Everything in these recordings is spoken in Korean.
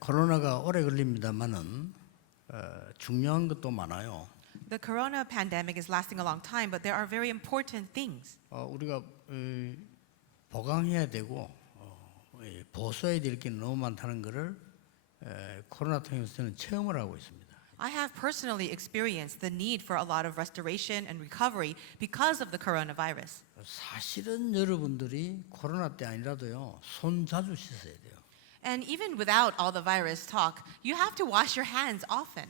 코로나가 오래 걸립니다만은 중요한 것도 많아요. The corona pandemic is lasting a long time, but there are very important things. 우리가 보강해야 되고 보수해야 될 게 너무 많다는 것을 코로나 통해서 저는 체험을 하고 있습니다. I have personally experienced the need for a lot of restoration and recovery because of the coronavirus. 사실은 여러분들이 코로나 때 아니라도요 손 자주 씻어야 돼요. And even without all the virus talk, you have to wash your hands often.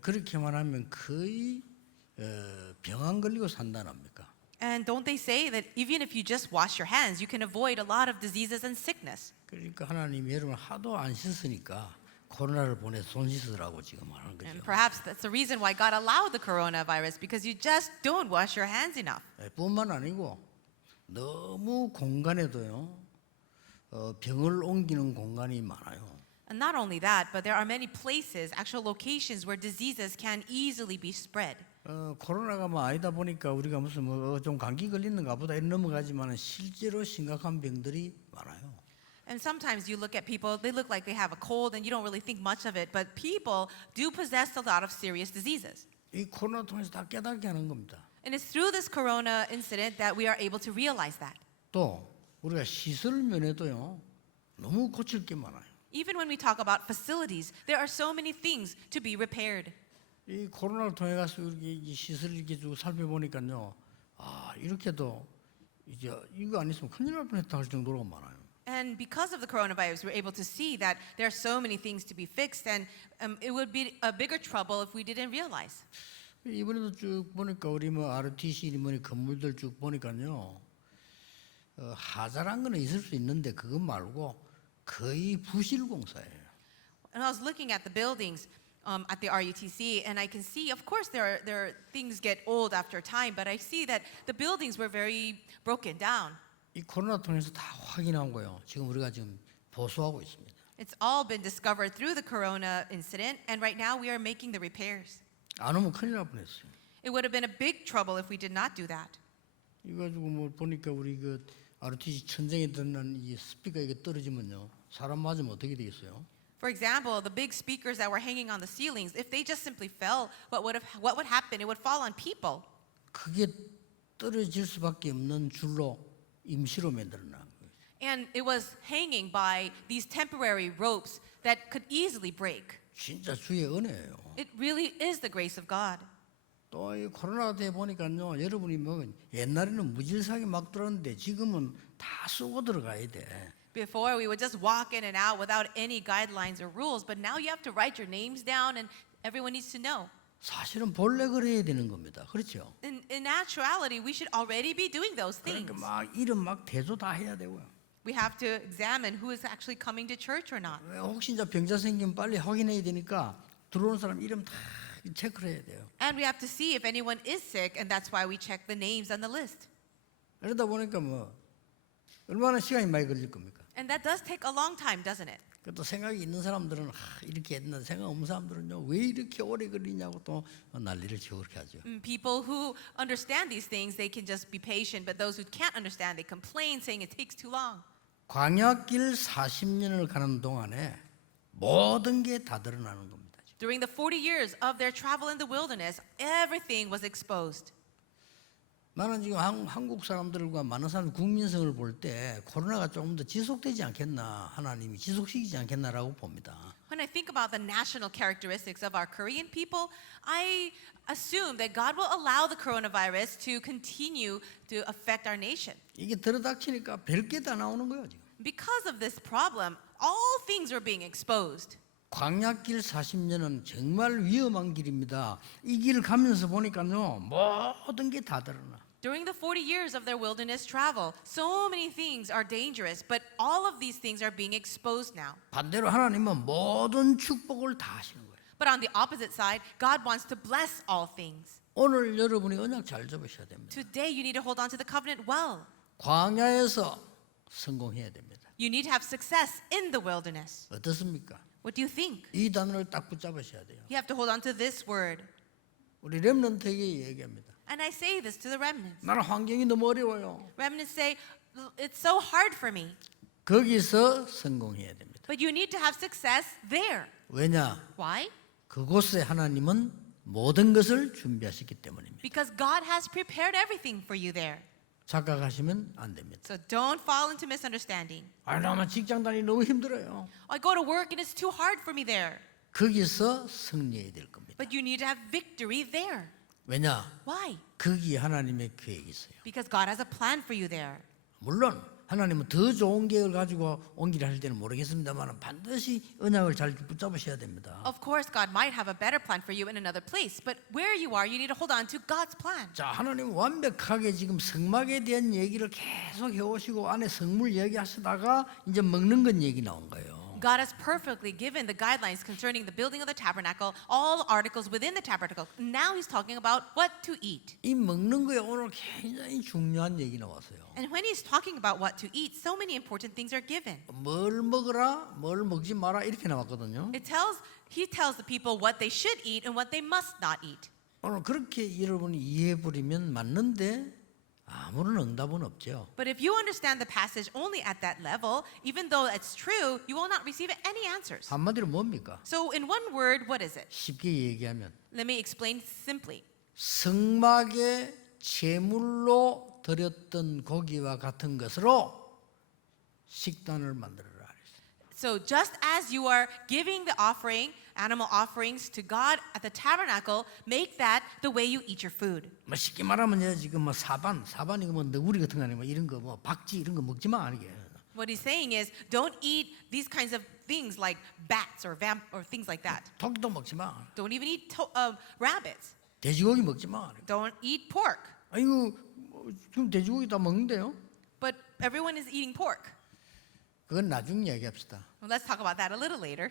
그렇게만 하면 거의 병 안 걸리고 산다랍니까? And don't they say that even if you just wash your hands, you can avoid a lot of diseases and sickness? 그러니까 하나님이 여러분 하도 안 씻으니까 코로나를 보내서 손 씻으라고 지금 하는 거죠. And perhaps that's the reason why God allowed the coronavirus, because you just don't wash your hands enough. 뿐만 아니고 너무 공간에도요 병을 옮기는 공간이 많아요. And not only that, but there are many places, actual locations where diseases can easily be spread. 코로나가 뭐 아니다 보니까 우리가 무슨 좀 감기 걸리는가 보다 이런 넘어가지만 실제로 심각한 병들이 많아요. And sometimes you look at people, they look like they have a cold and you don't really think much of it, but people do possess a lot of serious diseases. 이 코로나 통해서 다 깨닫게 하는 겁니다. And it's through this corona incident that we are able to realize that. 또 우리가 시설 면에도요 너무 고칠 게 많아요. Even when we talk about facilities, there are so many things to be repaired. 이 코로나를 통해 가서 이렇게 이 시설 이렇게 쭉 살펴보니까요, 이렇게도 이제 이거 안 있으면 큰일 날 뻔했다 할 정도로 많아요. And because of the coronavirus, we're able to see that there are so many things to be fixed, and it would be a bigger trouble if we didn't realize. 이번에도 쭉 보니까 우리 뭐 RTC 뭐 건물들 쭉 보니까요, 하자란 거는 있을 수 있는데 그것 말고 거의 부실 공사예요. And I was looking at the buildings at the RUTC, and I can see, of course, there are things get old after time, but I see that the buildings were very broken down. 이 코로나 통해서 다 확인한 거예요. 지금 우리가 지금 보수하고 있습니다. It's all been discovered through the corona incident, and right now we are making the repairs. 안 오면 큰일 날 뻔했어요. It would have been a big trouble if we did not do that. 이거 가지고 뭐 보니까 우리 그 RTC 천장에 듣는 이 스피커 이게 떨어지면요, 사람 맞으면 어떻게 되겠어요? For example, the big speakers that were hanging on the ceilings, if they just simply fell, what would happen? It would fall on people. 그게 떨어질 수밖에 없는 줄로 임시로 만들어놓은 거예요. And it was hanging by these temporary ropes that could easily break. 진짜 주의 은혜예요. It really is the grace of God. 또 이 코로나 때 보니까요, 여러분이 뭐 옛날에는 무질서하게 막 들었는데 지금은 다 쓰고 들어가야 돼. Before, we would just walk in and out without any guidelines or rules, but now you have to write your names down, and everyone needs to know. 사실은 본래 그래야 되는 겁니다. 그렇죠? In actuality, we should already be doing those things. 그러니까 막 이름 막 대조 다 해야 되고요. We have to examine who is actually coming to church or not. 혹시 이제 병자 생기면 빨리 확인해야 되니까 들어오는 사람 이름 다 체크를 해야 돼요. And we have to see if anyone is sick, and that's why we check the names on the list. 그러다 보니까 뭐 얼마나 시간이 많이 걸릴 겁니까? And that does take a long time, doesn't it? 또 생각이 있는 사람들은 이렇게 했는데 생각 없는 사람들은요 왜 이렇게 오래 걸리냐고 또 난리를 치고 그렇게 하죠. People who understand these things, they can just be patient, but those who can't understand, they complain, saying it takes too long. 광야길 40년을 가는 동안에 모든 게 다 드러나는 겁니다. During the 40 years of their travel in the wilderness, everything was exposed. 나는 지금 한국 사람들과 많은 사람 국민성을 볼 때 코로나가 조금 더 지속되지 않겠나, 하나님이 지속시키지 않겠나라고 봅니다. When I think about the national characteristics of our Korean people, I assume that God will allow the coronavirus to continue to affect our nation. 이게 들어닥치니까 별게 다 나오는 거예요 지금. Because of this problem, all things are being exposed. 광야길 40년은 정말 위험한 길입니다. 이 길을 가면서 보니까요 모든 게 다 드러나. During the 40 years of their wilderness travel, so many things are dangerous, but all of these things are being exposed now. 반대로 하나님은 모든 축복을 다 하시는 거예요. But on the opposite side, God wants to bless all things. 오늘 여러분이 언약 잘 잡으셔야 됩니다. Today, you need to hold on to the covenant well. 광야에서 성공해야 됩니다. You need to have success in the wilderness. 어떻습니까? What do you think? 이 단어를 딱 붙잡으셔야 돼요. You have to hold on to this word. 우리 렘넌트에게 얘기합니다. And I say this to the remnants. 나는 환경이 너무 어려워요. Remnants say, it's so hard for me. 거기서 성공해야 됩니다. But you need to have success there. 왜냐? Why? 그곳에 하나님은 모든 것을 준비하셨기 때문입니다. Because God has prepared everything for you there. 착각하시면 안 됩니다. So don't fall into misunderstanding. 나만 직장 다니기 너무 힘들어요. I go to work and it's too hard for me there. 거기서 승리해야 될 겁니다. But you need to have victory there. 왜냐? Why? 거기 하나님의 계획이 있어요. Because God has a plan for you there. 물론 하나님은 더 좋은 계획을 가지고 옮기려 할 때는 모르겠습니다만 반드시 언약을 잘 붙잡으셔야 됩니다. Of course, God might have a better plan for you in another place, but where you are, you need to hold on to God's plan. 자, 하나님은 완벽하게 지금 성막에 대한 얘기를 계속 해오시고 안에 성물 얘기하시다가 이제 먹는 건 얘기 나온 거예요. God has perfectly given the guidelines concerning the building of the tabernacle, all articles within the tabernacle. Now he's talking about what to eat. 이 먹는 거에 오늘 굉장히 중요한 얘기 나왔어요. And when he's talking about what to eat, so many important things are given. 뭘 먹으라, 뭘 먹지 마라 이렇게 나왔거든요. He tells the people what they should eat and what they must not eat. 오늘 그렇게 여러분이 이해해버리면 맞는데 아무런 응답은 없죠. But if you understand the passage only at that level, even though it's true, you will not receive any answers. 한마디로 뭡니까? So in one word, what is it? 쉽게 얘기하면 Let me explain simply. 성막에 제물로 드렸던 고기와 같은 것으로 식단을 만들어라. So just as you are giving the offering, animal offerings to God at the tabernacle, make that the way you eat your food. 뭐 쉽게 말하면 지금 뭐 사반 이거 뭐 너구리 같은 거 아니면 이런 거 뭐 박쥐 이런 거 먹지 마 이게. What he's saying is, don't eat these kinds of things like bats or things like that. 토끼도 먹지 마. Don't even eat rabbits. 돼지고기 먹지 마. Don't eat pork. 아이고 지금 돼지고기 다 먹는데요. But everyone is eating pork. 그건 나중에 얘기합시다. Well, let's talk about that a little later.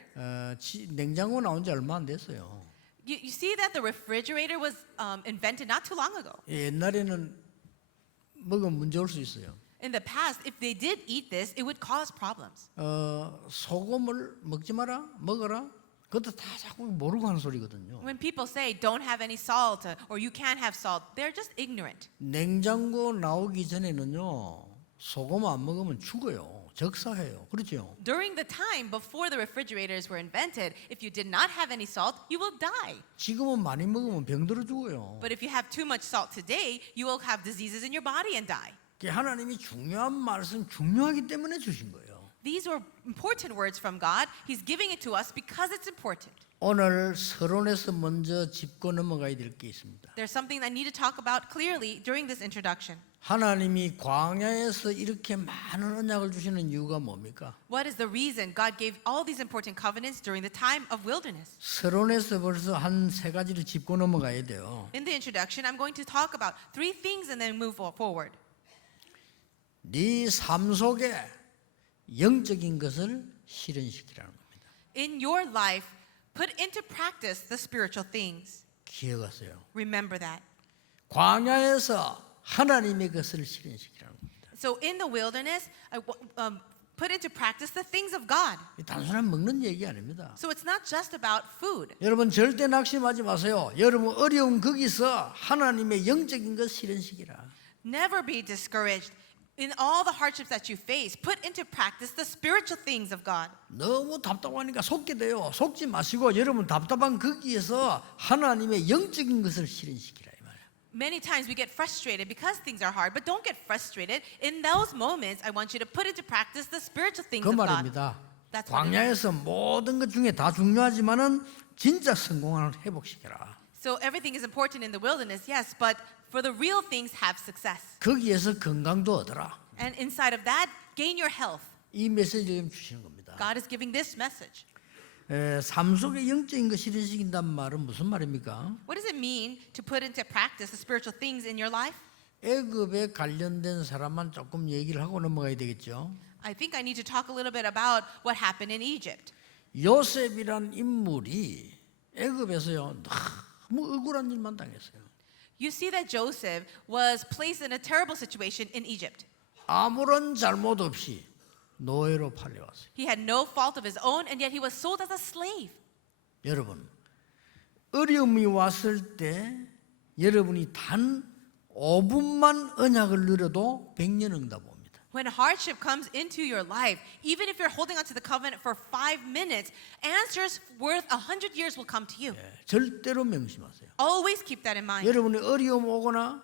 냉장고 나온 지 얼마 안 됐어요. You see that the refrigerator was invented not too long ago. 옛날에는 먹으면 문제 올 수 있어요. In the past, if they did eat this, it would cause problems. 소금을 먹지 마라, 먹어라. 그것도 다 자꾸 모르고 하는 소리거든요. When people say don't have any salt or you can't have salt, they're just ignorant. 냉장고 나오기 전에는요, 소금 안 먹으면 죽어요. 적사해요. 그렇죠? During the time before the refrigerators were invented, if you did not have any salt, you will die. 지금은 많이 먹으면 병들어 죽어요. But if you have too much salt today, you will have diseases in your body and die. 하나님이 중요한 말씀 중요하기 때문에 주신 거예요. These were important words from God. He's giving it to us because it's important. 오늘 서론에서 먼저 짚고 넘어가야 될 게 있습니다. There's something I need to talk about clearly during this introduction. 하나님이 광야에서 이렇게 많은 언약을 주시는 이유가 뭡니까? What is the reason God gave all these important covenants during the time of wilderness? 서론에서 벌써 한 세 가지를 짚고 넘어가야 돼요. In the introduction, I'm going to talk about 3 things and then move forward. 네 삶 속에 영적인 것을 실현시키라는 겁니다. In your life, put into practice the spiritual things. 기억하세요. Remember that. 광야에서 하나님의 것을 실현시키라는 겁니다. So in the wilderness, put into practice the things of God. 단순한 먹는 얘기 아닙니다. So it's not just about food. 여러분 절대 낙심하지 마세요. 여러분 어려운 거기서 하나님의 영적인 것 실현시키라. Never be discouraged. In all the hardships that you face, put into practice the spiritual things of God. 너무 답답하니까 속게 돼요. 속지 마시고 여러분 답답한 거기에서 하나님의 영적인 것을 실현시키라 이 말이에요. Many times we get frustrated because things are hard, but don't get frustrated. In those moments, I want you to put into practice the spiritual things 그 of God. 말입니다. That's what it is. 광야에서 모든 것 중에 다 중요하지만은 진짜 성공을 회복시켜라. So everything is important in the wilderness, yes, but for the real things, have success. 거기에서 건강도 얻어라. And inside of that, gain your health. 이 메시지를 주시는 겁니다. God is giving this message. 삶 속에 영적인 것 실현시킨다는 말은 무슨 말입니까? What does it mean to put into practice the spiritual things in your life? 애굽에 관련된 사람만 조금 얘기를 하고 넘어가야 되겠죠. I think I need to talk a little bit about what happened in Egypt. 요셉이란 인물이 애굽에서요 너무 억울한 일만 당했어요. You see that Joseph was placed in a terrible situation in Egypt. 아무런 잘못 없이 노예로 팔려왔어요. He had no fault of his own, and yet he was sold as a slave. 여러분 어려움이 왔을 때 여러분이 단 5분만 언약을 누려도 100년 응답 옵니다. When hardship comes into your life, even if you're holding onto the covenant for 5 minutes, answers worth 100 years will come to you. 절대로 명심하세요. Always keep that in mind. 여러분이 어려움 오거나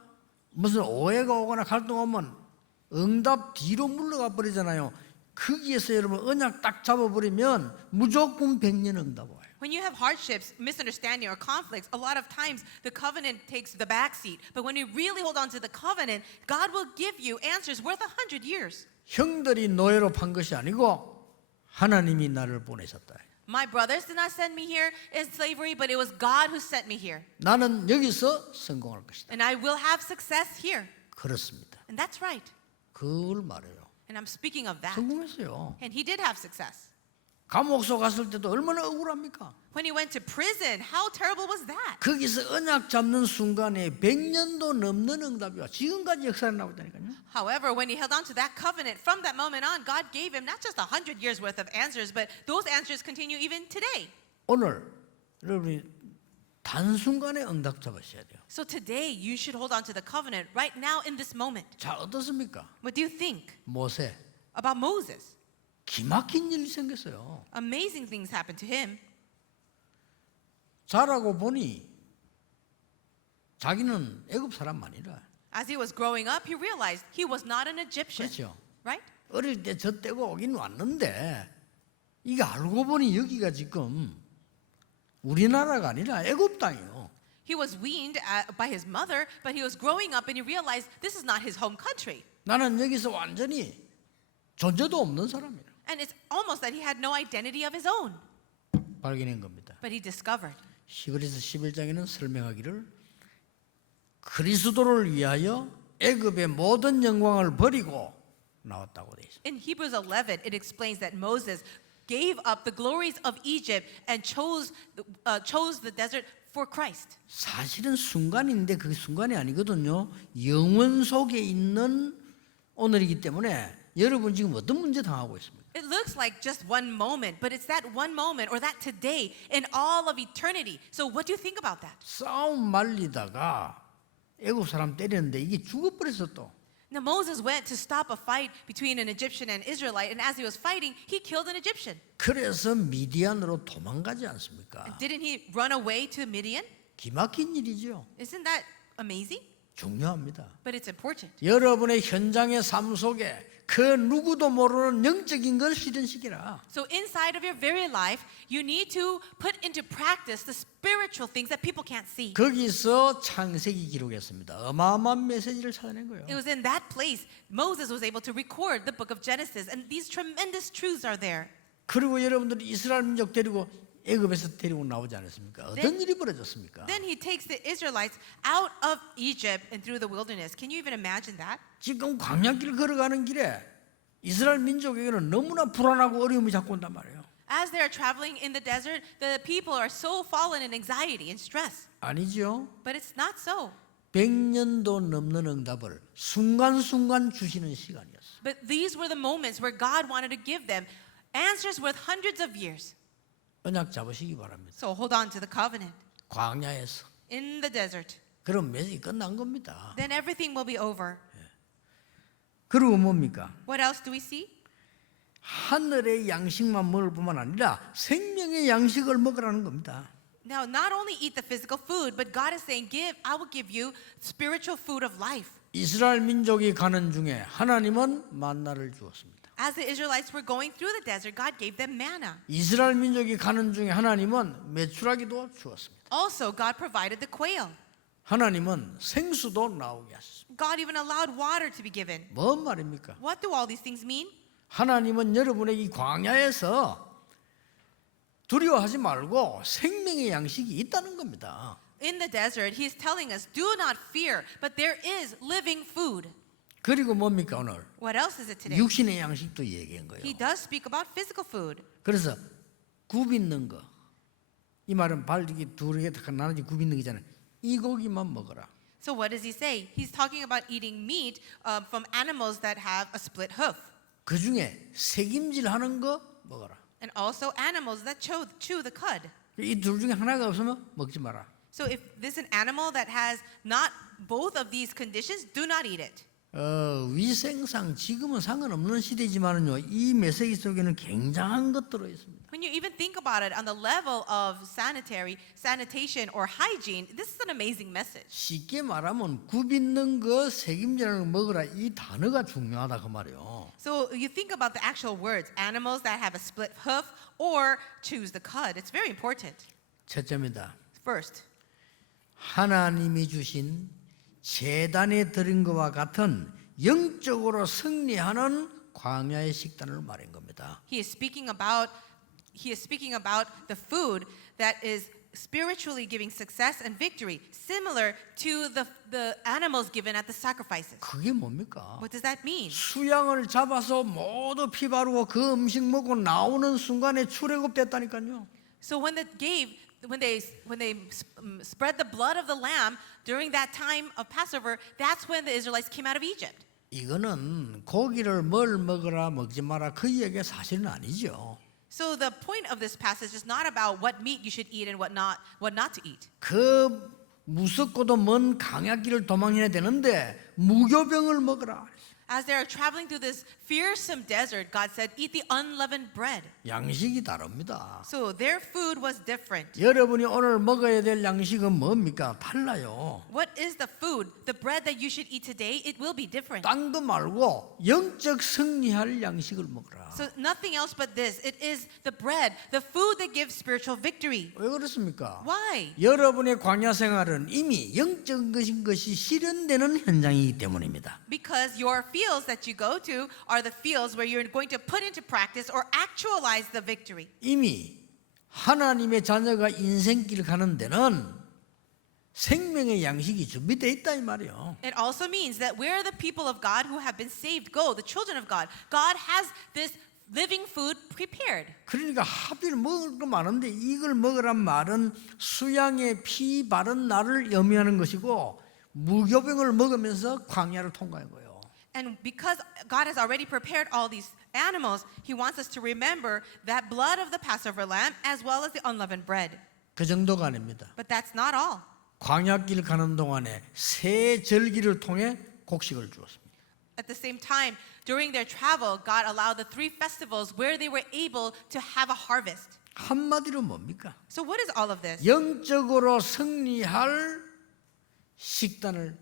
무슨 오해가 오거나 갈등 오면 응답 뒤로 물러가 버리잖아요. 거기에서 여러분 언약 딱 잡아버리면 무조건 100년 응답 와요. When you have hardships, misunderstanding, or conflicts, a lot of times the covenant takes the back seat. But when you really hold on to the covenant, God will give you answers worth 100 years. 형들이 노예로 판 것이 아니고 하나님이 나를 보내셨다. My brothers did not send me here in slavery, but it was God who sent me here. 나는 여기서 성공할 것이다. And I will have success here. 그렇습니다. And that's right. 그걸 말해요. And I'm speaking of that. 성공했어요. And he did have success. 감옥소 갔을 때도 얼마나 억울합니까? When he went to prison, how terrible was that? 거기서 언약 잡는 순간에 100년도 넘는 응답이 와. 지금까지 역사를 나오다니까요. However, when he held on to that covenant, from that moment on, God gave him not just 100 years worth of answers, but those answers continue even today. 오늘 여러분이 단순간에 응답 잡으셔야 돼요. So today, you should hold on to the covenant right now in this moment. 자, 어떻습니까? What do you think 모세 about Moses? 기막힌 일이 생겼어요. Amazing things happened to him. 자라고 보니 자기는 애굽 사람 아니라. As he was growing up, he realized he was not an Egyptian. 그렇죠. Right? 어릴 때 저 떼고 오긴 왔는데 이게 알고 보니 여기가 지금 우리나라가 아니라 애굽 땅이에요. He was weaned by his mother, but he was growing up and he realized this is not his home country. 나는 여기서 완전히 존재도 없는 사람이에요. And it's almost that he had no identity of his own. 발견한 겁니다. But he discovered. 히브리서 11장에는 설명하기를 그리스도를 위하여 애굽의 모든 영광을 버리고 나왔다고 돼 있어요. In Hebrews 11, it explains that Moses gave up the glories of Egypt and chose the desert for Christ. 사실은 순간인데 그게 순간이 아니거든요. 영원 속에 있는 오늘이기 때문에 여러분 지금 어떤 문제 당하고 있습니까? It looks like just one moment, but it's that one moment or that today in all of eternity. So what do you think about that? 싸움 말리다가 애굽 사람 때렸는데 이게 죽어버렸어 또. Now Moses went to stop a fight between an Egyptian and Israelite, and as he was fighting, he killed an Egyptian. 그래서 미디안으로 도망가지 않습니까? Didn't he run away to Midian? 기막힌 일이죠. Isn't that amazing? 중요합니다. But it's important. 여러분의 현장의 삶 속에 그 누구도 모르는 영적인 걸 실현시키라. So inside of your very life, you need to put into practice the spiritual things that people can't see. 거기서 창세기 기록했습니다. 어마어마한 메시지를 찾아낸 거예요. It was in that place Moses was able to record the book of Genesis, and these tremendous truths are there. 그리고 여러분들이 이스라엘 민족 데리고 애굽에서 데리고 나오지 않았습니까? 어떤 일이 벌어졌습니까? Then he takes the Israelites out of Egypt and through the wilderness. Can you even imagine that? 지금 광야길 걸어가는 길에 이스라엘 민족에게는 너무나 불안하고 어려움이 자꾸 온단 말이에요. As they are traveling in the desert, the people are so fallen in anxiety and stress. 아니죠. But it's not so. 100년도 넘는 응답을 순간순간 주시는 시간이었어요. But these were the moments where God wanted to give them answers worth hundreds of years. 언약 잡으시기 바랍니다. So hold on to the covenant 광야에서. in the desert. 그럼 메시지 끝난 겁니다. Then everything will be over. 그리고 뭡니까? What else do we see? 하늘의 양식만 먹을 뿐만 아니라 생명의 양식을 먹으라는 겁니다. Now, not only eat the physical food, but God is saying, I will give you spiritual food of life. 이스라엘 민족이 가는 중에 하나님은 만나를 주었습니다. As the Israelites were going through the desert, God gave them manna. 이스라엘 민족이 가는 중에 하나님은 메추라기도 주었습니다. Also, God provided the quail. 하나님은 생수도 나오게 하셨습니다. God even allowed water to be given. 뭔 말입니까? What do all these things mean? 하나님은 여러분의 이 광야에서 두려워하지 말고 생명의 양식이 있다는 겁니다. In the desert, He is telling us, do not fear, but there is living food. 그리고 뭡니까 오늘? What else is it today? 육신의 양식도 얘기한 거예요. He does speak about physical food. 그래서 굽있는 거, 이 말은 발이 둘이 나눠진 굽있는 거잖아요. 이 고기만 먹어라. So what does He say? He's talking about eating meat from animals that have a split hoof. 그 중에 새김질하는 거 먹어라. And also animals that chew the cud. 이 둘 중에 하나가 없으면 먹지 마라. So if there's an animal that has not both of these conditions, do not eat it. 위생상 지금은 상관없는 시대지만은요, 이 메시지 속에는 굉장한 것 들어 있습니다. When you even think about it on the level of sanitation or hygiene, this is an amazing message. 쉽게 말하면 굽 있는 거 색임질하는 거 먹으라, 이 단어가 중요하다 그 말이요. So you think about the actual words, animals that have a split hoof or choose the cud. It's very important. 첫째입니다. First, 하나님이 주신 제단에 드린 것과 같은 영적으로 승리하는 광야의 식단을 말한 겁니다. he is speaking about the food that is spiritually giving success and victory, similar to the animals given at the sacrifices. 그게 뭡니까? What does that mean? 수양을 잡아서 모두 피 바르고 그 음식 먹고 나오는 순간에 출애굽됐다니까요. So when they spread the blood of the lamb during that time of Passover, that's when the Israelites came out of Egypt. 이거는 고기를 뭘 먹으라 먹지 마라 그 얘기가 사실은 아니죠. So the point of this passage is not about what meat you should eat and what not to eat. 그 무섭고도 먼 강야길을 도망해야 되는데 무교병을 먹으라. As they are traveling through this fearsome desert, God said, "Eat the unleavened bread." 양식이 다릅니다. So their food was different. 여러분이 오늘 먹어야 될 양식은 뭡니까? 달라요. What is the food? The bread that you should eat today, it will be different. 딴 거 말고 영적 승리할 양식을 먹으라. So nothing else but this. It is the bread, the food that gives spiritual victory. 왜 그렇습니까? Why? 여러분의 광야 생활은 이미 영적 것이 실현되는 현장이기 때문입니다. Because your fields that you go to are the fields where you're going to put into practice or actualize the victory. 이미 하나님의 자녀가 인생길 가는 데는 생명의 양식이 준비되어 있다 이 말이에요. It also means that where the people of God who have been saved go, the children of God, God has this living food prepared. 그러니까 하필 먹을 거 많은데 이걸 먹으란 말은 수양의 피 바른 날을 의미하는 것이고 무교병을 먹으면서 광야를 통과한 거예요. And because God has already prepared all these animals, He wants us to remember that blood of the Passover lamb as well as the unleavened bread. 그 정도가 아닙니다. But that's not all. 광야길 가는 동안에 세 절기를 통해 곡식을 주었습니다. At the same time, during their travel, God allowed the 3 festivals where they were able to have a harvest. 한마디로 뭡니까? So what is all of this? 영적으로 승리할 식단을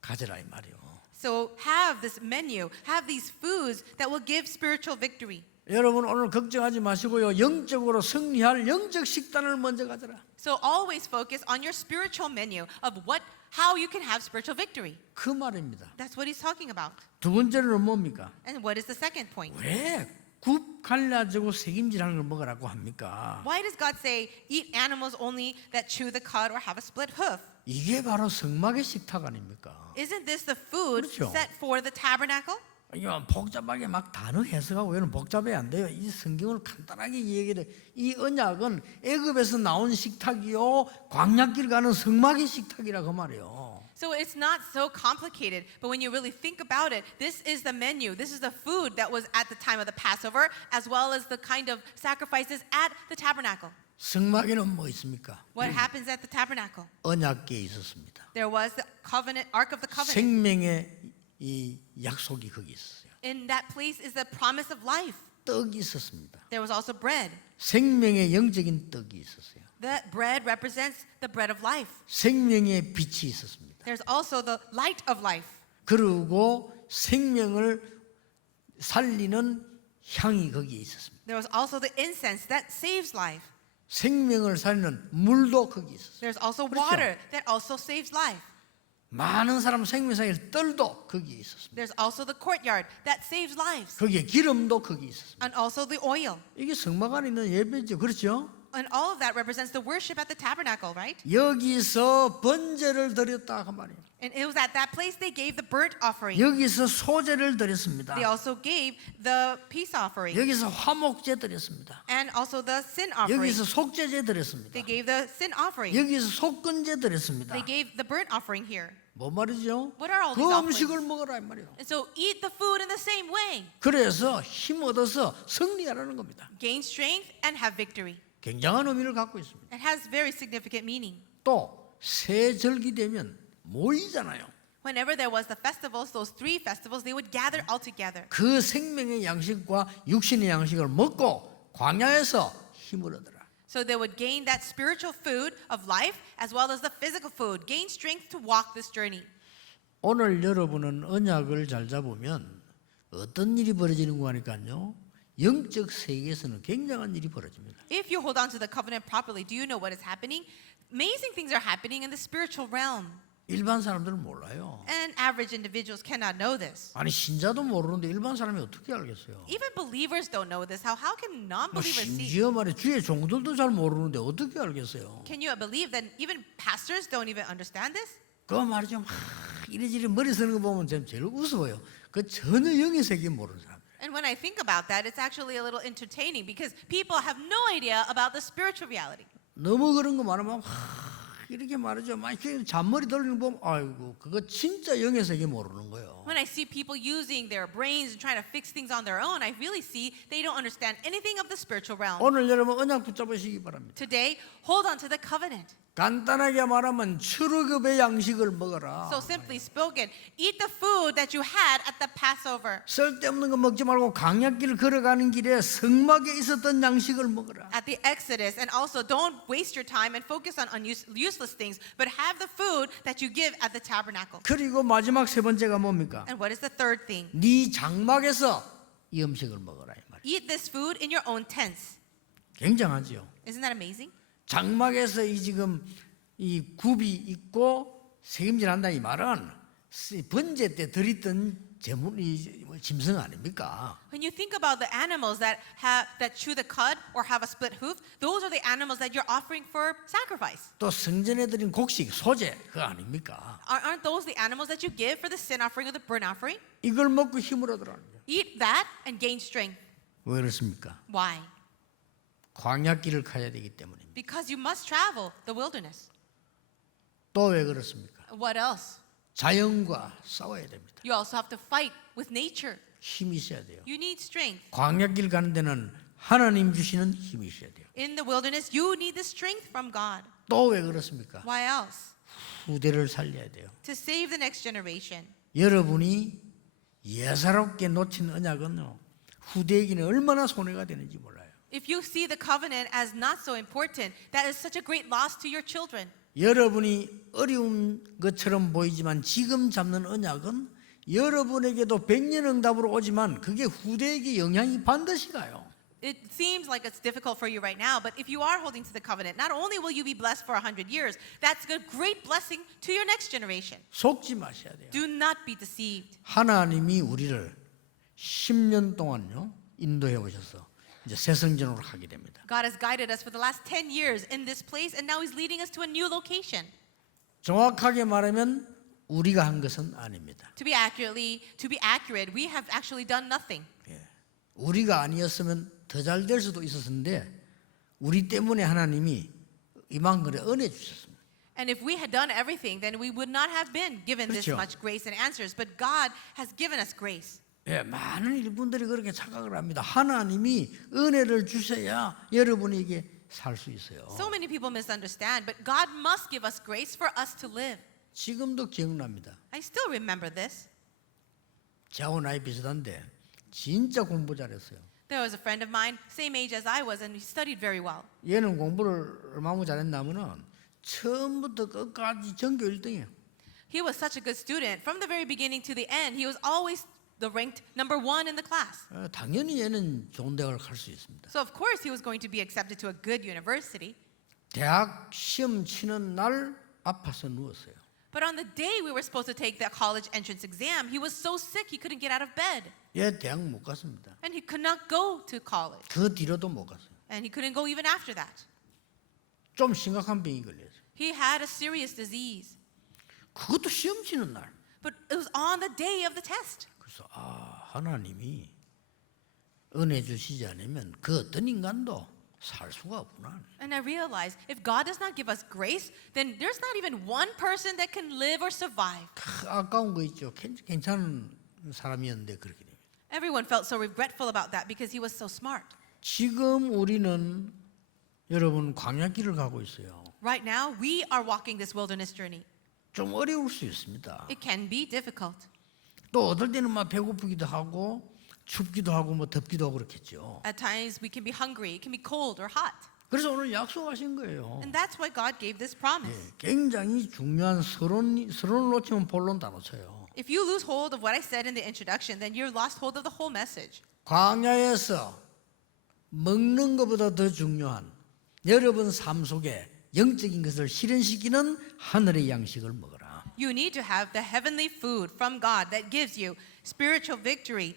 가져라 이 말이에요. So have this menu, have these foods that will give spiritual victory. 여러분 오늘 걱정하지 마시고요. 영적으로 승리할 영적 식단을 먼저 가져라. So always focus on your spiritual menu of how you can have spiritual victory. 그 말입니다. That's what he's talking about. 두 번째로는 뭡니까? And what is the second point? 왜 굽 갈라지고 색임질하는 걸 먹으라고 합니까? Why does God say eat animals only that chew the cud or have a split hoof? 이게 바로 성막의 식탁 아닙니까? Isn't this the food 그렇죠. set for the tabernacle? 이거 복잡하게 막 단어 해석하고 이런 복잡해 안 돼요. 이 성경을 간단하게 얘기해. 이 언약은 애굽에서 나온 식탁이요, 광야길 가는 성막의 식탁이라고 말이에요. So it's not so complicated, but when you really think about it, this is the menu. This is the food that was at the time of the Passover, as well as the kind of sacrifices at the tabernacle. 성막에는 뭐 있습니까? What happens at the tabernacle? 언약궤 있었습니다. There was the covenant, Ark of the Covenant. 생명의 이 약속이 거기 있었어요. In that place is the promise of life. 떡이 있었습니다. There was also bread. 생명의 영적인 떡이 있었어요. That bread represents the bread of life. 생명의 빛이 있었습니다. There's also the light of life. 그리고 생명을 살리는 향이 거기에 있었습니다. There was also the incense that saves life. 생명을 살리는 물도 거기 있었어요. There's also 그렇죠. water that also saves life. 많은 사람 생명 살릴 뜰도 거기에 있었습니다. There's also the courtyard that saves lives. 거기에 기름도 거기 있었습니다. And also the oil. 이게 성막 안에 있는 예배죠. 그렇죠? And all of that represents the worship at the tabernacle, right? 여기서 번제를 드렸다 그 말이에요. And it was at that place they gave the burnt offering. 여기서 소제를 드렸습니다. They also gave the peace offering. 여기서 화목제 드렸습니다. And also the sin offering. 여기서 속죄제 드렸습니다. They gave the sin offering. 여기서 속건제 드렸습니다. They gave the burnt offering here. 뭐 말이죠? What are all 그 these offerings? 음식을 먹어라 이 말이에요. And so eat the food in the same way. 그래서 힘 얻어서 승리하라는 겁니다. Gain strength and have victory. 굉장한 의미를 갖고 있습니다. It has very significant meaning. 또 새 절기 되면 모이잖아요. Whenever there was the festivals, those 3 festivals, they would gather all together. 그 생명의 양식과 육신의 양식을 먹고 광야에서 힘을 얻어라. So they would gain that spiritual food of life as well as the physical food, gain strength to walk this journey. 오늘 여러분은 언약을 잘 잡으면 어떤 일이 벌어지는 거 하니까요. 영적 세계에서는 굉장한 일이 벌어집니다. If you hold on to the covenant properly, do you know what is happening? Amazing things are happening in the spiritual realm. 일반 사람들은 몰라요. And average individuals cannot know this. 아니 신자도 모르는데 일반 사람이 어떻게 알겠어요? Even believers don't know this. How can 뭐 non-believers see? 심지어 말해 주의 종들도 잘 모르는데 어떻게 알겠어요? Can you believe that even pastors don't even understand this? 그 말이죠. 막 이리저리 머리 쓰는 거 보면 제일 우스워요. 그 전혀 영의 세계 모르는 사람. And when I think about that, it's actually a little entertaining because people have no idea about the spiritual reality. 너무 그런 거 말하면 이렇게 말하죠. 막 잔머리 돌리는 거 보면 아이고 그거 진짜 영의 세계 모르는 거예요. When I see people using their brains and trying to fix things on their own, I really see they don't understand anything of the spiritual realm. 오늘 여러분 언약 붙잡으시기 바랍니다. Today, hold on to the covenant. 간단하게 말하면 출애굽의 양식을 먹어라. So simply spoken, eat the food that you had at the Passover. 쓸데없는 거 먹지 말고 광야길을 걸어가는 길에 성막에 있었던 양식을 먹어라. At the Exodus, and also don't waste your time and focus on useless things, but have the food that you give at the tabernacle. 그리고 마지막 세 번째가 뭡니까? And what is the third thing? 네 장막에서 이 음식을 먹어라 이 말이에요. Eat this food in your own tents. 굉장하죠. Isn't that amazing? 장막에서 이 지금 이 굽이 있고 책임질한다 이 말은 번제 때 드렸던 제물이 짐승 아닙니까? When you think about the animals that chew the cud or have a split hoof, those are the animals that you're offering for sacrifice. 또 성전에 드린 곡식 소제 그거 아닙니까? Aren't those the animals that you give for the sin offering or the burnt offering? 이걸 먹고 힘을 얻으라는 거예요. Eat that and gain strength. 왜 그렇습니까? Why? 광야길을 가야 되기 때문입니다. Because you must travel the wilderness. 또 왜 그렇습니까? What else? 자연과 싸워야 됩니다. You also have to fight with nature. 힘이 있어야 돼요. You need strength. 광야길 가는 데는 하나님 주시는 힘이 있어야 돼요. In the wilderness, you need the strength from God. 또 왜 그렇습니까? Why else? 후대를 살려야 돼요. To save the next generation. 여러분이 예사롭게 놓친 언약은요 후대에게는 얼마나 손해가 되는지 몰라요. If you see the covenant as not so important, that is such a great loss to your children. 여러분이 어려운 것처럼 보이지만 지금 잡는 언약은 여러분에게도 백년응답으로 오지만 그게 후대에게 영향이 반드시 가요. It seems like it's difficult for you right now, but if you are holding to the covenant, not only will you be blessed for 100 years, that's a great blessing to your next generation. 속지 마셔야 돼요. Do not be deceived. 하나님이 우리를 10년 동안요 인도해 오셔서 이제 새 성전으로 가게 됩니다. God has guided us for the last 10 years in this place, and now He's leading us to a new location. 정확하게 말하면 우리가 한 것은 아닙니다. To be accurate, we have actually done nothing. 우리가 아니었으면 더 잘 될 수도 있었는데 우리 때문에 하나님이 이만큼의 은혜 주셨습니다. And if we had done everything, then we would not have been given this 그렇죠. much grace and answers. But God has given us grace. 예, 많은 일분들이 그렇게 착각을 합니다. 하나님이 은혜를 주셔야 여러분에게 살 수 있어요. So many people misunderstand, but God must give us grace for us to live. 지금도 기억납니다. I still remember this. 저하고 나이 비슷한데 진짜 공부 잘했어요. There was a friend of mine, same age as I was, and he studied very well. 얘는 공부를 얼마나 잘했냐면은 처음부터 끝까지 전교 1등이에요. He was such a good student. From the very beginning to the end, he was always the ranked number 1 in the class. 당연히 얘는 좋은 대학을 갈 수 있습니다. So of course he was going to be accepted to a good university. 대학 시험 치는 날 아파서 누웠어요. But on the day we were supposed to take the college entrance exam, he was so sick he couldn't get out of bed. 얘 대학 못 갔습니다. And he could not go to college. 그 뒤로도 못 갔어요. And he couldn't go even after that. 좀 심각한 병이 걸렸어요. He had a serious disease. 그것도 시험 치는 날. But it was on the day of the test. 그래서 하나님이 은혜 주시지 않으면 그 어떤 인간도 살 수가 없구나. And I realized if God does not give us grace, then there's not even one person that can live or survive. 아까운 거 있죠. 괜찮은 사람이었는데 그렇게 됩니다. Everyone felt so regretful about that because he was so smart. 지금 우리는 여러분 광야길을 가고 있어요. Right now, we are walking this wilderness journey. 좀 어려울 수 있습니다. It can be difficult. 또 어떨 때는 막 배고프기도 하고 춥기도 하고 뭐 덥기도 하고 그렇겠죠. At times we can be hungry. It can be cold or hot. 그래서 오늘 약속하신 거예요. And that's why God gave this promise. 굉장히 중요한 서론을 놓치면 본론 다 놓쳐요. If you lose hold of what I said in the introduction, then you're lost hold of the whole message. 광야에서 먹는 것보다 더 중요한 여러분 삶 속에 영적인 것을 실현시키는 하늘의 양식을 먹어라. You need to have the heavenly food from God that gives you spiritual victory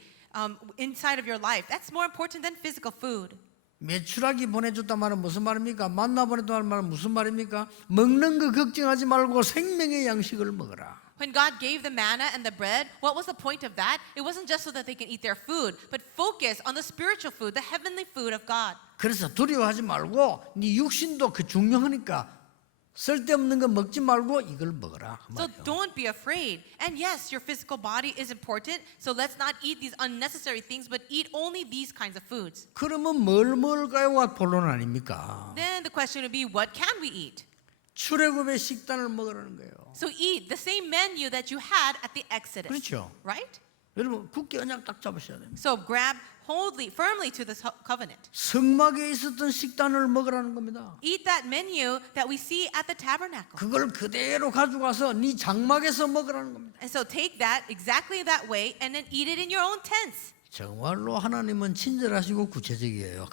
inside of your life. That's more important than physical food. 메추라기 보내줬단 말은 무슨 말입니까? 만나 보내줬단 말은 무슨 말입니까? 먹는 거 걱정하지 말고 생명의 양식을 먹어라. When God gave the manna and the bread, what was the point of that? It wasn't just so that they can eat their food, but focus on the spiritual food, the heavenly food of God. 그래서 두려워하지 말고 네 육신도 그 중요하니까 쓸데없는 거 먹지 말고 이걸 먹어라. 그 So 말이에요. don't be afraid. And yes, your physical body is important, so let's not eat these unnecessary things, but eat only these kinds of foods. 그러면 뭘 먹을까요가 본론 아닙니까? Then the question would be, what can we eat? 출애굽의 식단을 먹으라는 거예요. So eat the same menu that you had at the Exodus. 그렇죠. Right? 여러분 굳게 언약 딱 잡으셔야 됩니다. So grab firmly to this covenant. 성막에 있었던 식단을 먹으라는 겁니다. Eat that menu that we see at the tabernacle. 그걸 그대로 가져가서 네 장막에서 먹으라는 겁니다. And so take that exactly that way and then eat it in your own tents. 정말로 하나님은 친절하시고 구체적이에요.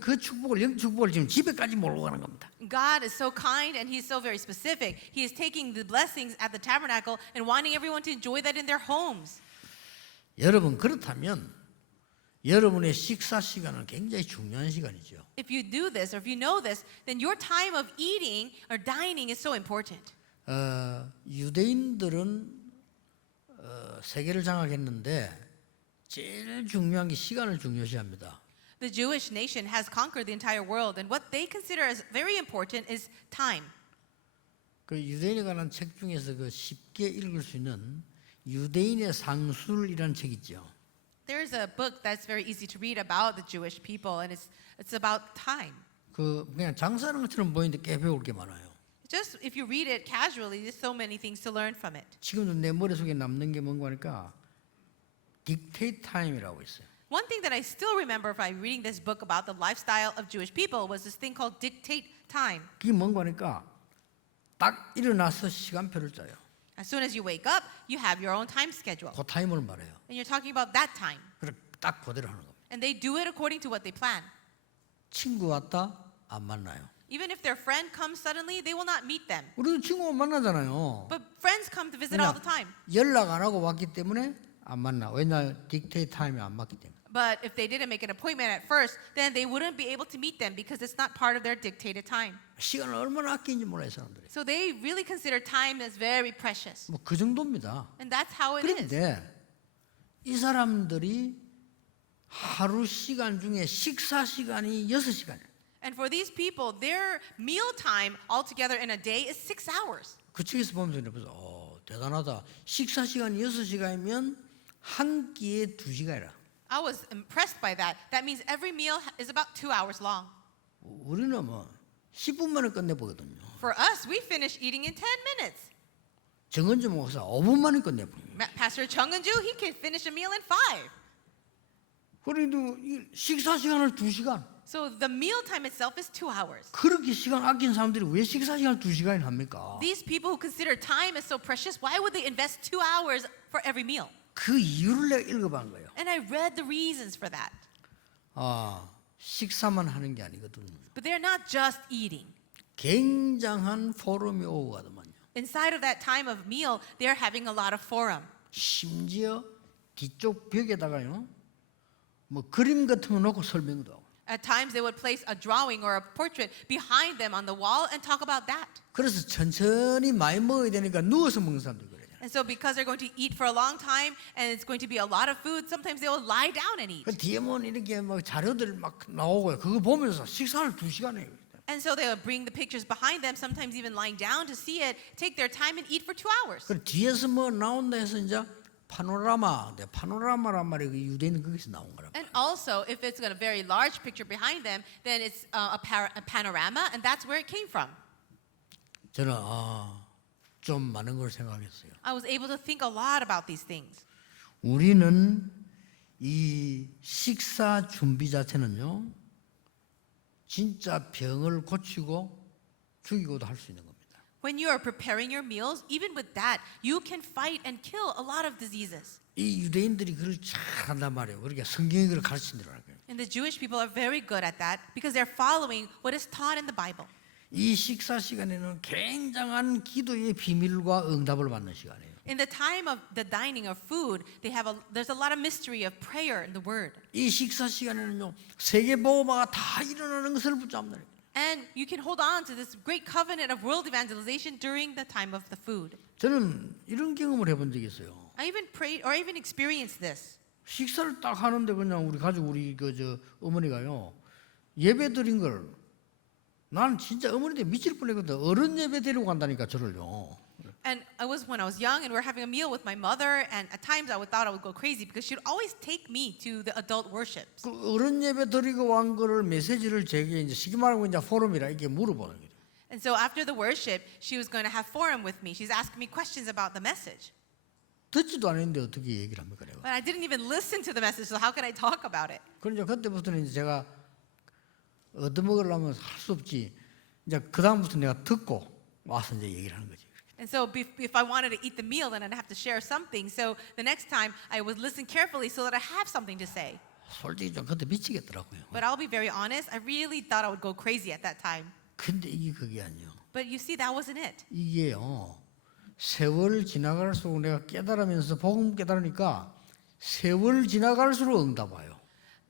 그 축복을 영 축복을 지금 집에까지 몰고 가는 겁니다. God is so kind and He's so very specific. He is taking the blessings at the tabernacle and wanting everyone to enjoy that in their homes. 여러분 그렇다면 여러분의 식사 시간은 굉장히 중요한 시간이죠. If you do this or if you know this, then your time of eating or dining is so important. 유대인들은 세계를 장악했는데 제일 중요한 게 시간을 중요시합니다. The Jewish nation has conquered the entire world, and what they consider as very important is time. 그 유대인에 관한 책 중에서 그 쉽게 읽을 수 있는 유대인의 상술이라는 책 있죠. There's a book that's very easy to read about the Jewish people, and it's about time. 그 그냥 장사하는 것처럼 보이는데 꽤 배울 게 많아요. Just if you read it casually, there's so many things to learn from it. 지금도 내 머릿속에 남는 게 뭔가 하니까 딕테이트 타임이라고 있어요. One thing that I still remember by reading this book about the lifestyle of Jewish people was this thing called dictate time. 그게 뭔가 하니까 딱 일어나서 시간표를 짜요. As soon as you wake up, you have your own time schedule. 그 타임을 말해요. And you're talking about that time. 그래 딱 그대로 하는 겁니다. And they do it according to what they plan. 친구 왔다 안 만나요. Even if their friend comes suddenly, they will not meet them. 우리도 친구 만나잖아요. But friends come to visit all the time. 연락 안 하고 왔기 때문에 안 만나. 왜냐 딕테이트 타임이 안 맞기 때문에. But if they didn't make an appointment at first, then they wouldn't be able to meet them because it's not part of their dictated time. 시간을 얼마나 아끼는지 몰라요 사람들이. So they really consider time as very precious. 뭐 그 정도입니다. And that's how it is. 그런데 이 사람들이 하루 시간 중에 식사 시간이 6시간이에요. And for these people, their meal time altogether in a day is 6 hours. 그 책에서 보면서 대단하다. 식사 시간이 6시간이면 한 끼에 2시간이라. I was impressed by that. That means every meal is about 2 hours long. 우리는 뭐 10분 만에 끝내보거든요. For us, we finish eating in 10 minutes. 정은주 목사 5분 만에 끝내버려요. Pastor Chung Eun-ju, he can finish a meal in 5. 그래도 이 식사 시간을 2시간. So the meal time itself is 2 hours. 그렇게 시간 아낀 사람들이 왜 식사 시간을 2시간이나 합니까? These people who consider time as so precious, why would they invest 2 hours for every meal? 그 이유를 내가 읽어본 거예요. And I read the reasons for that. 식사만 하는 게 아니거든요. But they're not just eating. 굉장한 포럼이 오고 가더만요. Inside of that time of meal, they're having a lot of forum. 심지어 뒤쪽 벽에다가요, 뭐 그림 같은 거 놓고 설명도 하고. At times, they would place a drawing or a portrait behind them on the wall and talk about that. 그래서 천천히 많이 먹어야 되니까 누워서 먹는 사람도 그래요. And so because they're going to eat for a long time and it's going to be a lot of food, sometimes they will lie down and eat. 그 뒤에 보면 이렇게 막 자료들 막 나오고요. 그거 보면서 식사를 2시간 해요. And so they will bring the pictures behind them, sometimes even lying down to see it, take their time and eat for 2 hours. 그 뒤에서 뭐 나온다 해서 이제 파노라마, 파노라마란 말이 그 유대인은 거기서 나온 거라. And also, if it's got a very large picture behind them, then it's a panorama, and that's where it came from. 저는 좀 많은 걸 생각했어요. I was able to think a lot about these things. 우리는 이 식사 준비 자체는요, 진짜 병을 고치고 죽이고도 할 수 있는 겁니다. When you are preparing your meals, even with that, you can fight and kill a lot of diseases. 이 유대인들이 그걸 잘 한단 말이에요. 그러니까 성경이 그걸 가르친다는 거예요. And the Jewish people are very good at that because they're following what is taught in the Bible. 이 식사 시간에는 굉장한 기도의 비밀과 응답을 받는 시간이에요. In the time of the dining of food, there's a lot of mystery of prayer in the Word. 이 식사 시간에는요, 세계 보호마가 다 일어나는 것을 붙잡는 거예요. And you can hold on to this great covenant of world evangelization during the time of the food. 저는 이런 경험을 해본 적이 있어요. I even prayed or I even experienced this. 식사를 딱 하는데 그냥 우리 가족 우리 어머니가요, 예배 드린 걸 나는 진짜 어머니한테 미칠 뻔했거든. 어른 예배 데리고 간다니까 저를요. And I was when I was young and we were having a meal with my mother, and at times thought I would go crazy because she'd always take me to the adult worships. 그 어른 예배 드리고 온 거를 메시지를 제게 이제 쉽게 말하고 이제 포럼이라 이게 물어보는 거예요. And so after the worship, she was going to have forum with me. She's asking me questions about the message. 듣지도 않았는데 어떻게 얘기를 합니까 내가? But I didn't even listen to the message, so how could I talk about it? 그러니까 그때부터는 이제 제가 얻어먹으려면 할 수 없지. 이제 그 다음부터 내가 듣고 와서 이제 얘기를 하는 거지. And so if I wanted to eat the meal, then I'd have to share something. So the next time, I would listen carefully so that I have something to say. 솔직히 좀 그때 미치겠더라고요. But I'll be very honest, I really thought I would go crazy at that time. 근데 이게 그게 아니에요. But you see, that wasn't it. 이게요, 세월 지나갈수록 내가 깨달으면서 복음 깨달으니까 세월 지나갈수록 응답 와요.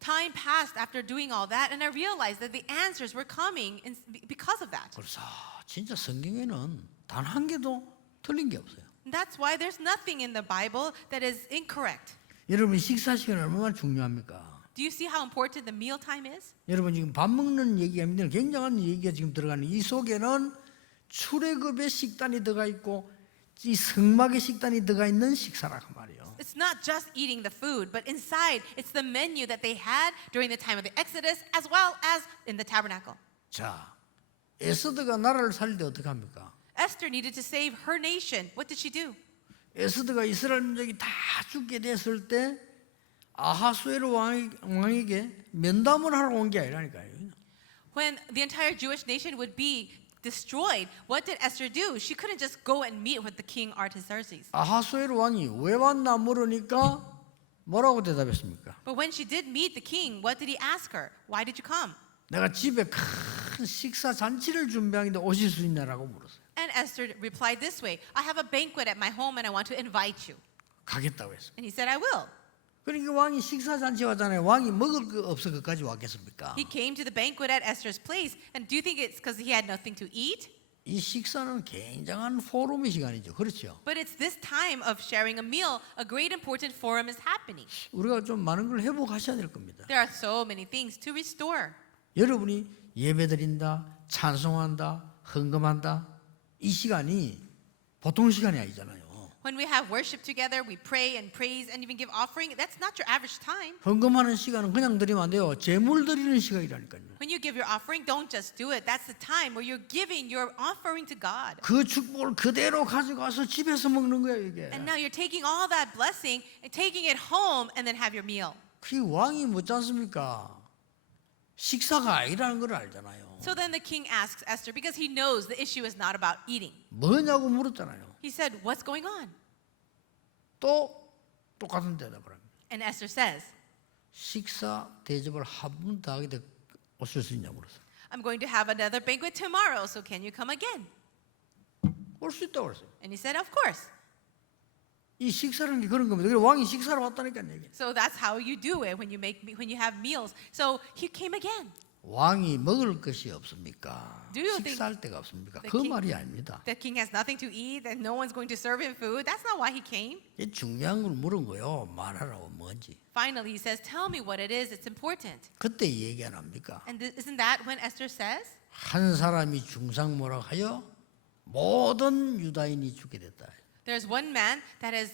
Time passed after doing all that, and I realized that the answers were coming because of that. 그래서 진짜 성경에는 단 한 개도 틀린 게 없어요. And that's why there's nothing in the Bible that is incorrect. 여러분 식사 시간 얼마나 중요합니까? Do you see how important the meal time is? 여러분 지금 밥 먹는 얘기하면 굉장한 얘기가 지금 들어가는 이 속에는 출애굽의 식단이 들어가 있고 이 성막의 식단이 들어가 있는 식사라고 말이에요. It's not just eating the food, but inside it's the menu that they had during the time of the Exodus as well as in the tabernacle. 자, 에스더가 나라를 살릴 때 어떻게 합니까? Esther needed to save her nation. What did she do? 에스더가 이스라엘 민족이 다 죽게 됐을 때 아하수에로 왕에게 면담을 하러 온 게 아니라니까요. When the entire Jewish nation would be destroyed, what did Esther do? She couldn't just go and meet with the king Artaxerxes. 아하수에로 왕이 왜 왔나 물으니까 뭐라고 대답했습니까? But when she did meet the king, what did he ask her? Why did you come? 내가 집에 큰 식사 잔치를 준비하는데 오실 수 있냐라고 물었어요. And Esther replied this way, I have a banquet at my home and I want to invite you. 가겠다고 했어요. And he said, I will. 그러니까 왕이 식사 잔치 왔잖아요. 왕이 먹을 거 없어 그까지 왔겠습니까? He came to the banquet at Esther's place. And do you think it's because he had nothing to eat? 이 식사는 굉장한 포럼의 시간이죠. 그렇죠? But it's this time of sharing a meal, a great important forum is happening. 우리가 좀 많은 걸 회복하셔야 될 겁니다. There are so many things to restore. 여러분이 예배드린다, 찬송한다, 헌금한다 이 시간이 보통 시간이 아니잖아요. When we have worship together, we pray and praise and even give offering. That's not your average time. 헌금하는 시간은 그냥 드리면 안 돼요. 제물 드리는 시간이라니까요. When you give your offering, don't just do it. That's the time where you're giving your offering to God. 그 축복을 그대로 가져가서 집에서 먹는 거예요, 이게. And now you're taking all that blessing and taking it home and then have your meal. 그 왕이 묻지 않습니까? 식사가 아니라는 걸 알잖아요. So then the king asks Esther, because he knows the issue is not about eating. 뭐냐고 물었잖아요. He said, what's going on? 또 똑같은 대답을 합니다. And Esther says, 식사 대접을 한 번 더 하게 돼 오실 수 있냐고 물었어요. I'm going to have another banquet tomorrow, so can you come again? 올 수 있다고 그랬어요. And he said, of course. 이 식사라는 게 그런 겁니다. 그래서 왕이 식사를 왔다니까요. 이게. So that's how you do it when you have meals. So he came again. 왕이 먹을 것이 없습니까? Do you think 식사할 데가 없습니까? the 그 king- 말이 아닙니다. The king has nothing to eat and no one's going to serve him food. That's not why he came. 이 중요한 걸 물은 거요. 말하라고 뭔지. Finally, he says, tell me what it is. It's important. 그때 얘기 안 합니까? And isn't that when Esther says? 한 사람이 중상모략하여 모든 유다인이 죽게 됐다. There's one man that has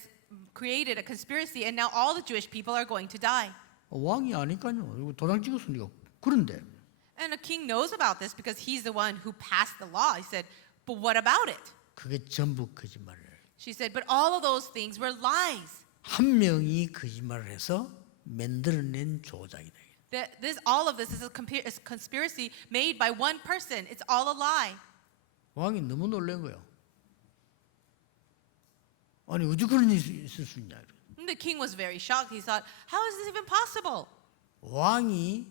created a conspiracy and now all the Jewish people are going to die. 왕이 아니까요. 이거 도장 찍었으니까. 그런데 And a king knows about this because he's the one who passed the law. He said, but what about it? 그게 전부 거짓말이에요. She said, but all of those things were lies. 한 명이 거짓말을 해서 만들어낸 조작이다. All of this is a conspiracy made by one person. It's all a lie. 왕이 너무 놀란 거예요. 아니 어떻게 그런 일이 있을 수 있냐. And the king was very shocked. He thought, how is this even possible? 왕이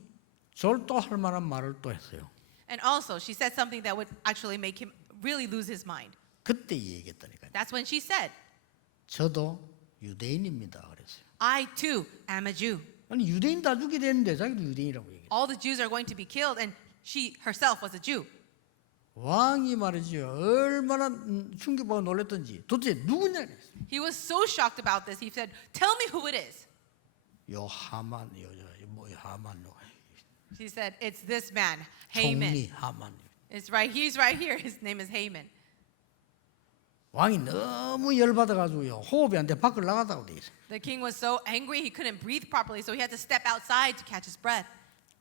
졸도할 만한 말을 또 했어요. And also, she said something that would actually make him really lose his mind. 그때 얘기했다니까요. That's when she said, 저도 유대인입니다. 그랬어요. I too am a Jew. 아니 유대인 다 죽게 되는데 자기도 유대인이라고 얘기해요. All the Jews are going to be killed, and she herself was a Jew. 왕이 말이죠. 얼마나 충격받고 놀랐던지 도대체 누구냐 그랬어요. He was so shocked about this. He said, tell me who it is. 요 하만 뭐 하만 She said, it's this man, Haman. 총리 하만. It's right. He's right here. His name is Haman. 왕이 너무 열받아가지고요. 호흡이 안 돼 밖을 나가다고 돼 있어요. The king was so angry he couldn't breathe properly, so he had to step outside to catch his breath.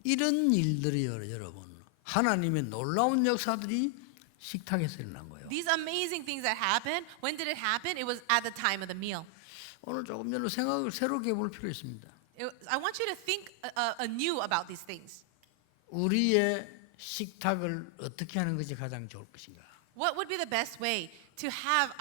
이런 일들이요, 여러분. 하나님의 놀라운 역사들이 식탁에서 일어난 거예요. These amazing things that happened, when did it happen? It was at the time of the meal. 오늘 조금 전에 생각을 새롭게 해볼 필요 있습니다. I want you to think anew about these things. 우리의 식탁을 어떻게 하는 것이 가장 좋을 것인가? What would be the best way to have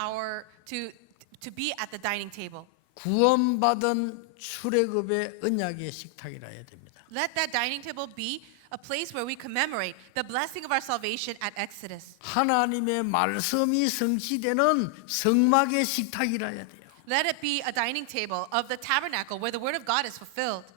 to be at the dining table? 구원받은 출애굽의 언약의 식탁이라 해야 됩니다. Let that dining table be a place where we commemorate the blessing of our salvation at Exodus. 하나님의 말씀이 성취되는 성막의 식탁이라 해야 돼요. Let it be a dining table of the tabernacle where the word of God is fulfilled.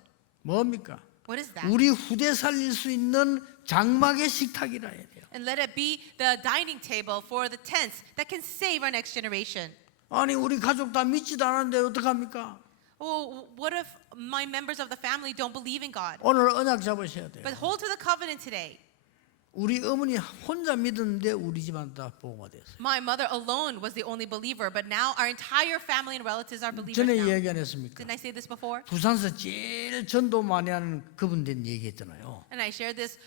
뭡니까? What is that? 우리 후대 살릴 수 있는 장막의 식탁이라 해야 돼요. And let it be the dining table for the tents that can save our next generation. 아니 우리 가족 다 믿지도 않았는데 어떡합니까? Oh, what if my members of the family don't believe in God? 오늘 언약 잡으셔야 돼요. But hold to the covenant today. 우리 어머니 혼자 믿었는데 우리 집안 다 보호가 됐어요. My mother alone was the only believer, but now our entire family and relatives are believers 전에 now. 얘기 안 했습니까? Didn't I say this before? 부산서 제일 전도 많이 하는 그분 된 얘기했잖아요. And I shared this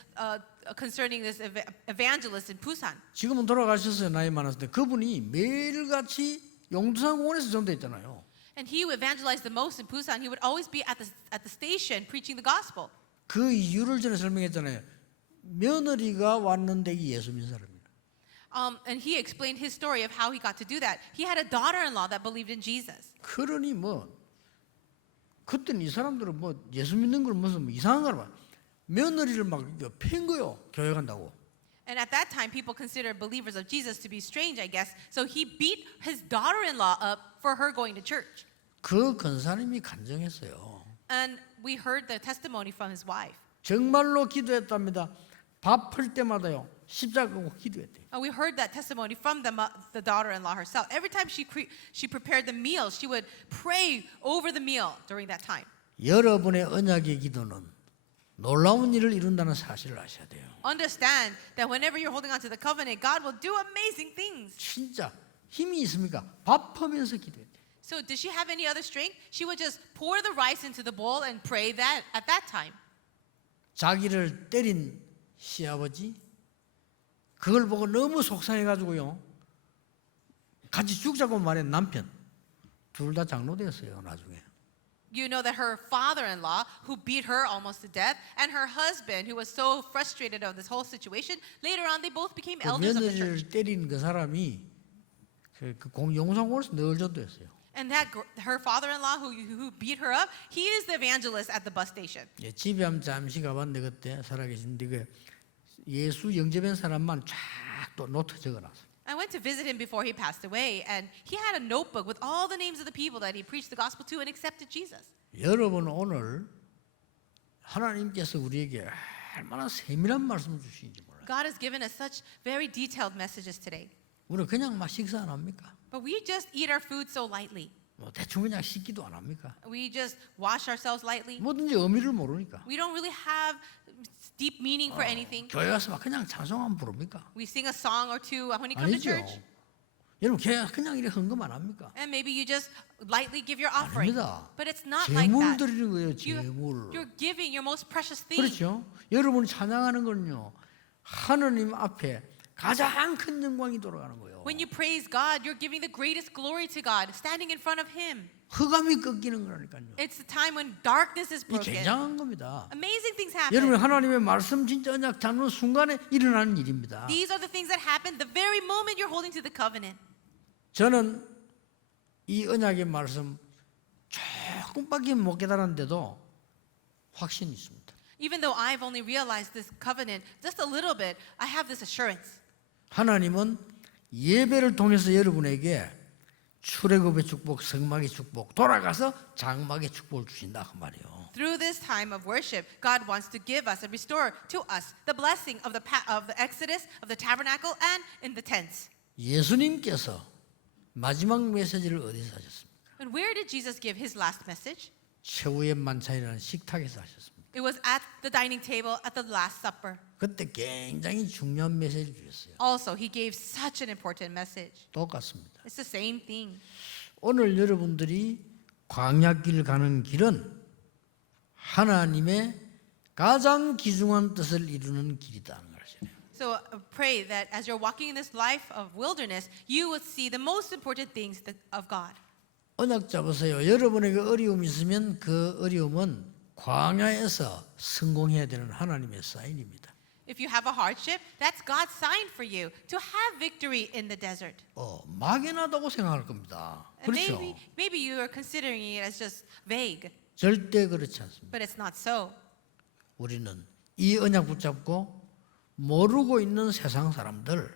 concerning this evangelist in Busan. 지금은 돌아가셨어요. 나이 많았을 때 그분이 매일같이 용두산 공원에서 전도했잖아요. And he who evangelized the most in Busan, he would always be at the station preaching the gospel. 그 이유를 전에 설명했잖아요. 며느리가 왔는데 예수 믿는 사람이에요. And he explained his story of how he got to do that. He had a daughter-in-law that believed in Jesus. 그러니 뭐 그때는 이 사람들은 뭐 예수 믿는 걸 무슨 뭐 이상한 걸 봐. 며느리를 막 팬 거요. 교회 간다고. And at that time, people considered believers of Jesus to be strange, I guess. So he beat his daughter-in-law up for her going to church. 그 권사님이 간증했어요. And we heard the testimony from his wife. 정말로 기도했답니다. 밥할 때마다요. 십자가 꼭 기도했대요. And we heard that testimony from the daughter-in-law herself. Every time she prepared the meal, she would pray over the meal during that time. 여러분의 언약의 기도는 놀라운 일을 이룬다는 사실을 아셔야 돼요. Understand that whenever you're holding on to the covenant, God will do amazing things. 진짜 힘이 있습니까? 밥하면서 기도했대요. So did she have any other strength? She would just pour the rice into the bowl and pray that at that time. 자기를 때린 시아버지 그걸 보고 너무 속상해가지고요. 같이 죽자고 말한 남편 둘 다 장로되었어요. 나중에. You know that her father-in-law, who beat her almost to death, and her husband, who was so frustrated of this whole situation, later on they both became 그 elders of the church. 며느리를 때린 그 사람이 용산공원에서 늘 전도했어요. And her father-in-law, who beat her up, he is the evangelist at the bus station. 예, 집에 한번 잠시 가봤는데 그때 살아계신데 그 예수 영접한 사람만 쫙 또 노트 적어놨어요. I went to visit him before he passed away, and he had a notebook with all the names of the people that he preached the gospel to and accepted Jesus. 여러분 오늘 하나님께서 우리에게 얼마나 세밀한 말씀을 주시는지 몰라요. God has given us such very detailed messages today. 우리 그냥 막 식사 안 합니까? But we just eat our food so lightly. 뭐 대충 그냥 씻기도 안 합니까? We just wash ourselves lightly. 뭐든지 의미를 모르니까. We don't really have deep meaning for anything. 교회 가서 막 그냥 찬송하면 부릅니까? We sing a song or two when we come to 아니죠. church. 여러분 교회 그냥 이렇게 헌금 안 합니까? And maybe you just lightly give your offering. 아닙니다. But it's not like 제물 that. 드리는 거예요. 제물. You're giving your most precious thing. 그렇죠. 여러분이 찬양하는 건요. 하느님 앞에 가장 큰 영광이 돌아가는 거예요. When you praise God, you're giving the greatest glory to God, standing in front of Him. 흑암이 꺾이는 거라니까요. It's the time when darkness is 이 broken. 굉장한 겁니다. Amazing things 여러분 happen. 하나님의 말씀 진짜 언약 잡는 순간에 일어나는 일입니다. These are the things that happen the very moment you're holding to the covenant. 저는 이 언약의 말씀 조금밖에 못 깨달았는데도 확신이 있습니다. Even though I've only realized this covenant just a little bit, I have this assurance. 하나님은 예배를 통해서 여러분에게 출애굽의 축복, 성막의 축복, 돌아가서 장막의 축복을 주신다 그 말이에요. Through this time of worship, God wants to give us and restore to us the blessing of the Exodus, of the tabernacle, and in the tents. 예수님께서 마지막 메시지를 어디서 하셨습니까? And where did Jesus give His last message? 최후의 만찬이라는 식탁에서 하셨습니다. It was at the dining table at the Last Supper. 그때 굉장히 중요한 메시지를 주셨어요. Also, He gave such an important message. 똑같습니다. It's the same thing. 오늘 여러분들이 광야길 가는 길은 하나님의 가장 귀중한 뜻을 이루는 길이다는 것이에요. So pray that as you're walking in this life of wilderness, you will see the most important things of God. 언약 잡으세요. 여러분에게 어려움이 있으면 그 어려움은 광야에서 성공해야 되는 하나님의 사인입니다. If you have a hardship, that's God's sign for you to have victory in the desert. 막연하다고 생각할 겁니다. And 그렇죠? maybe you are considering it as just vague, 절대 그렇지 않습니다. but it's not so. 우리는 이 언약 붙잡고 모르고 있는 세상 사람들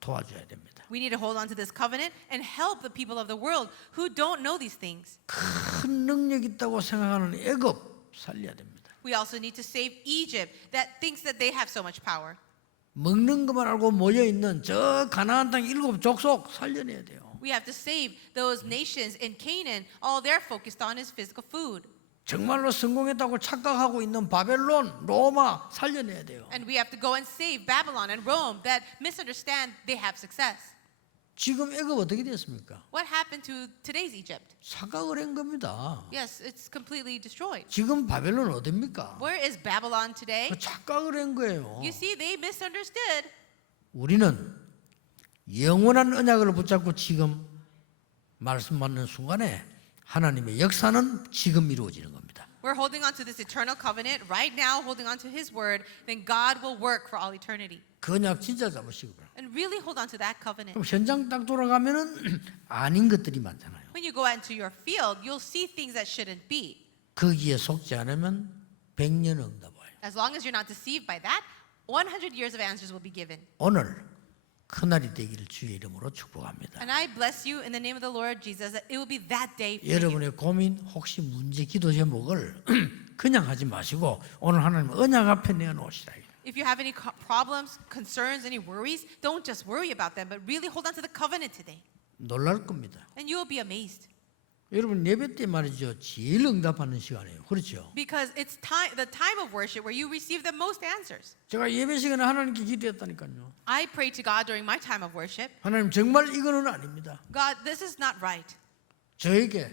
도와줘야 됩니다. We need to hold on to this covenant and help the people of the world who don't know these things. 큰 능력 있다고 생각하는 애굽 살려야 됩니다. We also need to save Egypt that thinks that they have so much power. 먹는 것만 알고 모여 있는 저 가나안 땅 7 족속 살려내야 돼요. We have to save those nations in Canaan. All they're focused on is physical food. 정말로 성공했다고 착각하고 있는 바벨론, 로마 살려내야 돼요. And we have to go and save Babylon and Rome that misunderstand they have success. 지금 애굽 어떻게 됐습니까? What happened to today's Egypt? 사각을 한 겁니다. Yes, it's completely destroyed. 지금 바벨론 어딥니까? Where is Babylon today? 착각을 한 거예요. You see, they misunderstood. 우리는 영원한 언약을 붙잡고 지금 말씀 받는 순간에 하나님의 역사는 지금 이루어지는 겁니다. We're holding on to this eternal covenant right now, holding on to His word, then God will work for all eternity. 그 언약 진짜 잡으시고 그래요. And really hold on to that covenant. 그럼 현장 딱 돌아가면은 아닌 것들이 많잖아요. When you go out into your field, you'll see things that shouldn't be. 거기에 속지 않으면 100년 응답 와요. As long as you're not deceived by that, 100 years of answers will be given. 오늘 큰날이 되기를 주의 이름으로 축복합니다. And I bless you in the name of the Lord Jesus that it will be that day for you. 여러분의 고민 혹시 문제 기도 제목을 그냥 하지 마시고 오늘 하나님 언약 앞에 내어놓으시라. If you have any problems, concerns, any worries, don't just worry about them, but really hold on to the covenant today. 놀랄 겁니다. And you will be amazed. 여러분 예배 때 말이죠. 제일 응답하는 시간이에요. 그렇죠? Because it's the time of worship where you receive the most answers. 제가 예배 시간에 하나님께 기도했다니까요. I prayed to God during my time of worship. 하나님 정말 이거는 아닙니다. God, this is not right. 저에게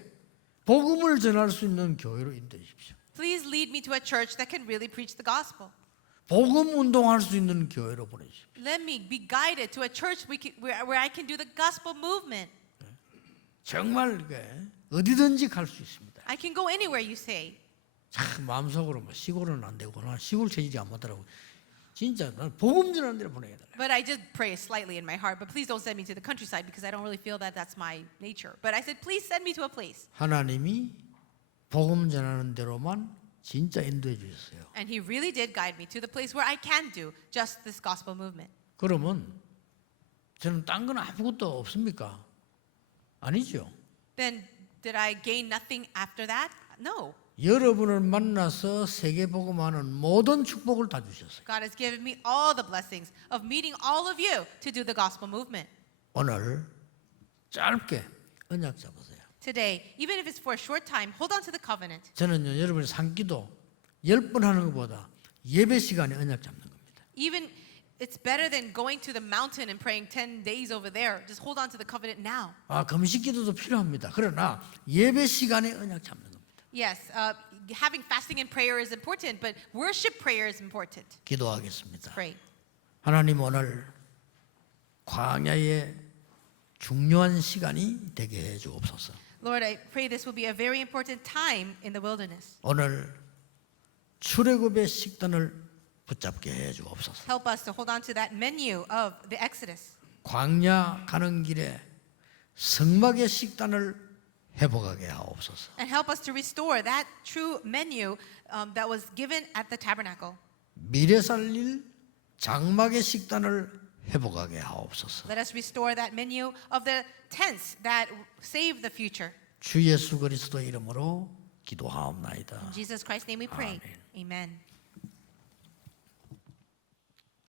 복음을 전할 수 있는 교회로 인도해 주십시오. Please lead me to a church that can really preach the gospel. 복음 운동할 수 있는 교회로 보내주십시오. Let me be guided to a church where I can do the gospel movement. 정말 어디든지 갈 수 있습니다. I can go anywhere you say. 참 마음속으로 뭐 시골은 안 되고 나 시골 체질이 안 맞더라고. 진짜 난 복음 전하는 데로 보내야겠다. But I did pray slightly in my heart. But please don't send me to the countryside because I don't really feel that that's my nature. But I said, please send me to a place. 하나님이 복음 전하는 데로만 진짜 인도해 주셨어요. And He really did guide me to the place where I can do just this gospel movement. 그러면 저는 딴 건 아무것도 없습니까? 아니죠. Then did I gain nothing after that? No. 여러분을 만나서 세계 복음하는 모든 축복을 다 주셨어요. God has given me all the blessings of meeting all of you to do the gospel movement. 오늘 짧게 언약 잡으세요. Today, even if it's for a short time, hold on to the covenant. 저는요 여러분이 산기도 10번 하는 것보다 예배 시간에 언약 잡는 겁니다. Even it's better than going to the mountain and praying 10 days over there. Just hold on to the covenant now. 금식기도도 필요합니다. 그러나 예배 시간에 언약 잡는 겁니다. Yes, having fasting and prayer is important, but worship prayer is important. 기도하겠습니다. Pray. 하나님 오늘 광야의 중요한 시간이 되게 해 주옵소서. Lord, I pray this will be a very important time in the wilderness. 오늘 출애굽의 식단을 붙잡게 해 주옵소서. Help us to hold on to that menu of the Exodus. 광야 가는 길에 성막의 식단을 회복하게 하옵소서. And help us to restore that true menu that was given at the tabernacle. 미래 살릴 장막의 식단을 회복하게 하옵소서. Let us restore that menu of the tents that save the future. 주 예수 그리스도 이름으로 기도하옵나이다. In Jesus Christ's name we pray. Amen.